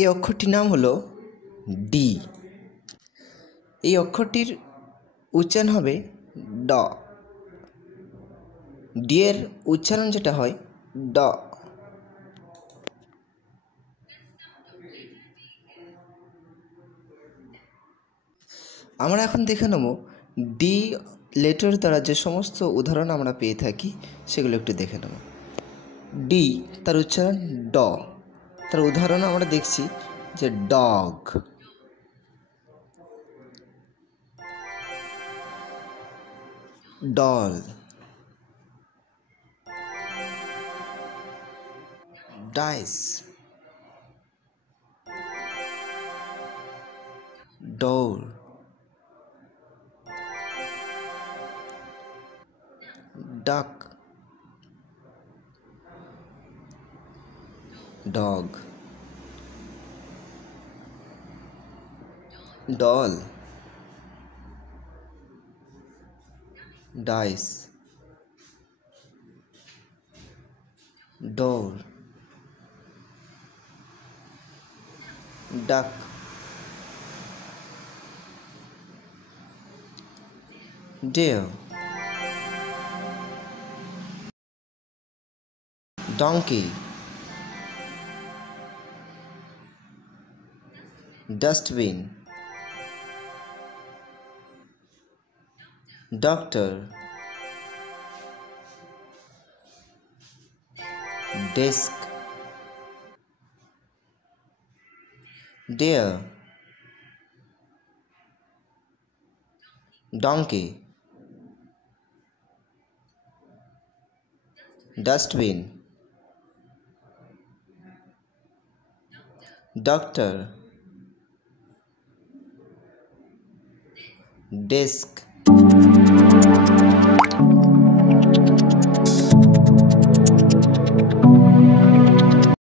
এই অক্ষরটির নাম হলো ডি। এই অক্ষরটির উচ্চারণ হবে ড। ডি এর উচ্চারণ যেটা হয় ড। আমরা এখন দেখে নেব ডি লেটার দ্বারা যে সমস্ত উদাহরণ আমরা পেয়ে থাকি সেগুলো একটু দেখে নেব। ডি তার উচ্চারণ ড। তার উদাহরণ আমরা দেখছি যে ডগ, ডল, ডাইস, ডোর, ডাক, ডগ, ডল, ডাইস, ডোর, ডাক, deer, donkey, dustbin, doctor, desk, deer, donkey, dustbin, doctor, desk,